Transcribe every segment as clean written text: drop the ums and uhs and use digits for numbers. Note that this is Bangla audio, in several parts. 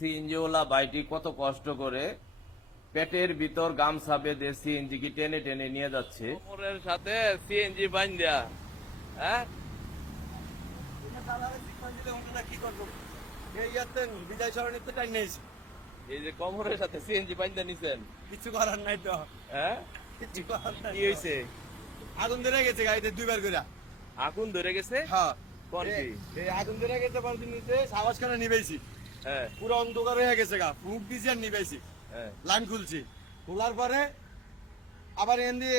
সিএনজিওয়ালা ভাইটি কত কষ্ট করে পেটের ভিতর গামছা বেঁধে সিএনজি কি টেনে টেনে নিয়ে যাচ্ছে কোমরের সাথে সিএনজি বাইন দেয়া। হ্যাঁ, কি করবো বিজয় সরণিতে টাইম নিয়েছি, এই যে কোমরের সাথে সিএনজি বাইন দিয়ে নিছেন, কিছু করার নাই তো। হ্যাঁ কিছু করার নাই। কি হয়েছে? আগুন ধরে গেছে গাড়িতে দুইবার করে। আগুন ধরে গেছে? হ্যাঁ, কোন কি? এই আগুন ধরে গেছে পরদিন নিচে সাবাস করে নিবেছি, হ্যাঁ পুরো অন্ধকার হয়ে গেছে গা, মুখ দিয়েছি আর নিবেছি, হ্যাঁ লাইন খুলছি, খোলার পরে আবার এন দিয়ে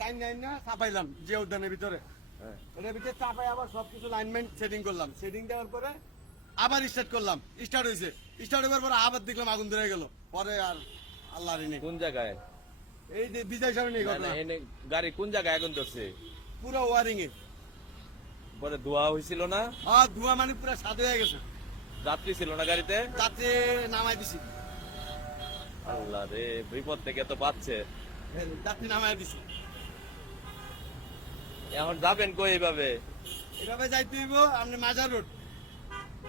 টাইম নাই না চাপাইলাম যে উদ্যানের ভিতরে, হ্যাঁ। ওটার ভিতরে চাপাই আবার সবকিছু লাইনমেন্ট সেটিং করলাম, সেটিং দেওয়ার পরে আবার স্টার্ট করলাম, স্টার্ট হয়েছে, স্টার্ট হওয়ার পরে আবার দেখলাম আগুন ধরে গেল, পরে আর আল্লাহ নেই। কোন জায়গায়? এই যে বিজয় সরণি না, না, এনে গাড়ি কোন জায়গায় আগুন ধরছে? পুরো ওয়ারিং এ পরে ধোয়া হয়েছিল না? আর ধোঁয়া মানে পুরো সাদা হয়ে গেছে, যাত্রী ছিল না গাড়িতে? তাতে নামাই দিছি, আল্লাহ রে, বিপদ থেকে তো পাচ্ছে। যাত্রী নামাই দিছি। এখন যাবেন কই এইভাবে? এভাবে যাইতে হইব আপনি মাজার রোড,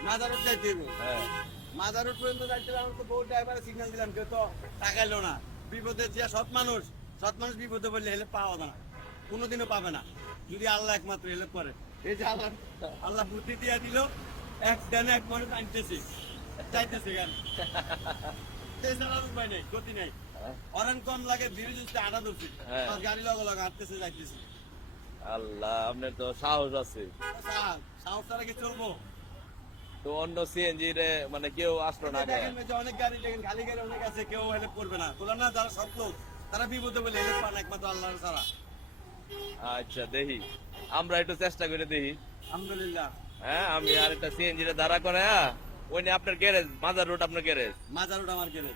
মাজার রোড যাইতে হইব, হ্যাঁ মাজার রোড পর্যন্ত যাইতে হলে আমি তো বহু ড্রাইভারে সিগন্যাল দিলাম, কেউ তো তাকাইলো না। বিপদে যে সৎ মানুষ বিপদে বললে হেল্প পাওয়া না, কোনোদিনও পাবে না, যদি আল্লাহ একমাত্র হেল্প করে। এই যে আল্লাহ আল্লাহ বুদ্ধি দিয়ে দিল, এক ডানে এক মানুষ আনতেছে, চাইতেছে গাড়ি, এছাড়া আর উপায় নেই, গতি নেই, অরেন কম লাগে, ধীরে ধীরে আটা ধরছি, হ্যাঁ। আর গাড়ি লগে লগে হাঁটতেছে যাইতেছে। আল্লাহ, আপনার তো সাহস আছে। সাহস ছাড়া কি চলবো? তো অন্য সিএনজি রে মানে কেউ আসলো না আগে? দেখেন যে অনেক গাড়ি, দেখেন খালি গাড়ি অনেক আছে, কেউ হেল্প করবে না, তোলা না যারা সব লোক তারা বিপদে বলে হেল্প পান একমাত্র আল্লাহর ছাড়া। আচ্ছা দেখি, আমরা একটু চেষ্টা করে দেখি। আলহামদুলিল্লাহ। হ্যাঁ, আমি আর একটা সিএনজি রে দাঁড়া করে ওই নিয়ে আপনার গ্যারেজ, মাজার রোড আপনার গ্যারেজ। মাজার রোড আমার গেলে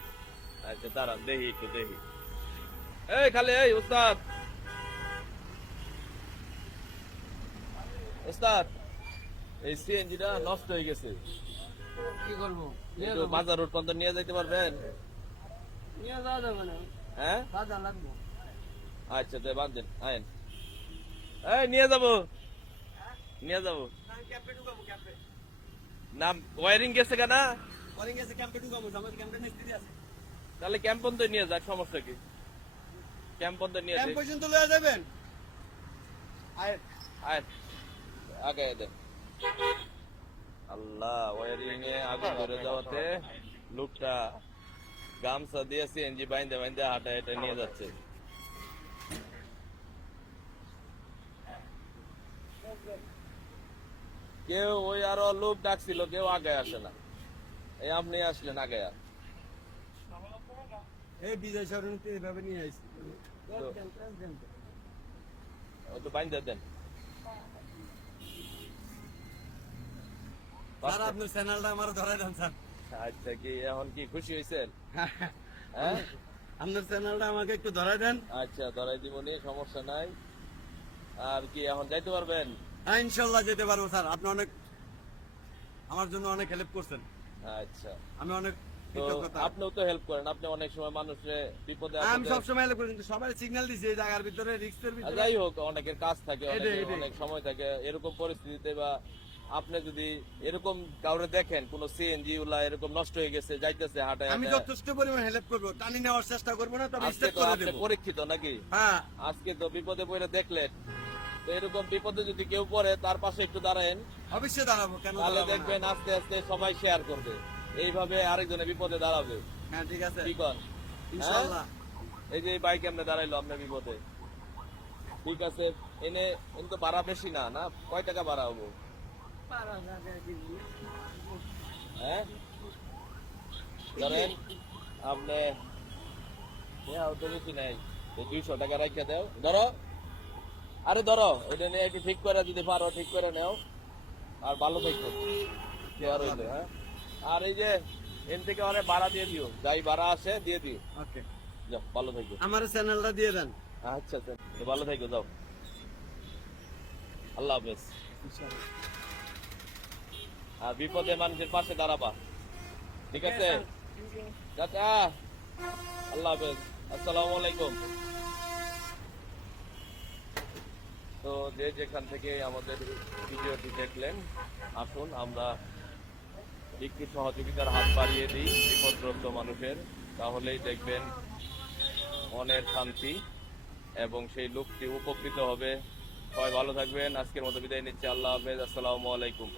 আচ্ছা দাঁড়ান, দেখি একটু দেখি। এই খালি, এই উস্তাদ, উস্তাদ, এই সিএনজিটা নষ্ট হয়ে গেছে, কি করবো? একটু মাজার রোড পর্যন্ত নিয়ে যাইতে পারবেন? নিয়ে যাওয়া যাবে না, হ্যাঁ বাধা লাগবো। আচ্ছা তাই বাঁধেন, আইন। এই নিয়ে যাবো, নিয়ে যাবো। ক্যাম্পে ঢুকাবো, ক্যাম্পে নাম ওয়ারিং গেছে কেনা? পরে গেছে, ক্যাম্পে ঢুকাবো, আমাদের ক্যাম্পে মিস্ত্রি আছে। তাহলে ক্যাম্প পর্যন্ত নিয়ে যাক, সমস্যা কি? ক্যাম্প পর্যন্ত নিয়ে ক্যাম্প যাক। পর্যন্ত লয়ে যাবেন। আয় আয়, আগে দেন। আল্লাহ, ওয়ারিং এ আগুন ধরে যাওয়াতে লোকটা গামছা দিয়ে সিএনজি বাইন্দে বাইন্দে হাঁটা হেঁটে নিয়ে যাচ্ছে। কেউ ওই আরো লোক ডাকছিল, কেউ আগে আসে না, এই আপনি আসলেন আগে। এই বিজয় সরণিতে এভাবে নিয়ে আসছি, ও তো বাইন্দে দেন। স্যার আপনার চ্যানেলটা আমার ধরাই দেন স্যার। আচ্ছা, কি এখন কি খুশি হয়েছেন? হ্যাঁ, আপনার চ্যানেলটা আমাকে একটু ধরাই দেন। আচ্ছা ধরাই দিবনি, সমস্যা নাই। আর কি এখন যাইতে পারবেন? হ্যাঁ ইনশাল্লাহ যেতে পারবো স্যার, আপনি অনেক আমার জন্য অনেক হেল্প করছেন, আচ্ছা, আমি অনেক তো কৃতজ্ঞতা। আপনিও তো হেল্প করেন, আপনি অনেক সময় মানুষের বিপদে আমি আপদে। সবসময় হেল্প করি, কিন্তু সবাই সিগন্যাল দিচ্ছে এই জায়গার ভিতরে, রিক্সের ভিতরে। যাই হোক, অনেকের কাজ থাকে, এটাই। অনেক সময় থাকে এরকম পরিস্থিতিতে, বা আপনি যদি এরকম কাউরে দেখেন কোন সিএনজি ওলা এরকম নষ্ট হয়ে গেছে, যাইতেছে হাঁটায় আমি হাঁটায়, যথেষ্ট পরিমাণ হেল্প করবো, টানি নেওয়ার চেষ্টা করবো না, তবে আজকে স্টেপ তো করে আপনি দেবো। পরীক্ষিত নাকি? হ্যাঁ, আজকে তো বিপদে পড়ে দেখলেন, তো এরকম বিপদে যদি কেউ পড়ে তার পাশে একটু দাঁড়ায়েন, অবশ্যই দাঁড়াবো, কেন তাহলে দাঁড়াবো না? দেখবেন আস্তে আস্তে সবাই শেয়ার করবে, এইভাবে আরেকজনের বিপদে দাঁড়াবে। হ্যাঁ ঠিক আছে, কি কর? ইনশাল্লাহ। এই যে বাইক এমনি দাঁড়াইলো আপনার বিপদে, ঠিক আছে, এনে তো ভাড়া বেশি না, না কয় টাকা ভাড়া হবো? হ্যাঁ ধরেন আপনি, হ্যাঁ তো বেশি নাই, 200 টাকা রাখা দাও, ধরো, আরে ধরো, এটা নিয়ে একটু ঠিক করে যদি পারো ঠিক করে নাও, আর ভালো থাকো। আর হইলো, হ্যাঁ, আর এই যে এন থেকে অনেক ভাড়া দিয়ে দিও, যাই ভাড়া আসে দিয়ে দিও। ওকে, যাও, ভালো থাকো। আমার চ্যানেলটা দিয়ে দেন। আচ্ছা আচ্ছা, তো ভালো থাকো, যাও, আল্লাহ হাফেজ। ইনশাল্লাহ। আর বিপদে মানুষের পাশে দাঁড়াবা, ঠিক আছে চাচা? আল্লাহ হাফেজ, আসসালামু আলাইকুম। তো যে যেখান থেকে আমাদের ভিডিওটি দেখলেন, আসুন আমরা একটু সহযোগিতার হাত বাড়িয়ে দিই বিপদগ্রস্ত মানুষের, তাহলেই দেখবেন মনের শান্তি এবং সেই লোকটি উপকৃত হবে। সবাই ভালো থাকবেন, আজকের মতো বিদায় নিচ্ছি। আল্লাহ হাফেজ, আসসালামু আলাইকুম।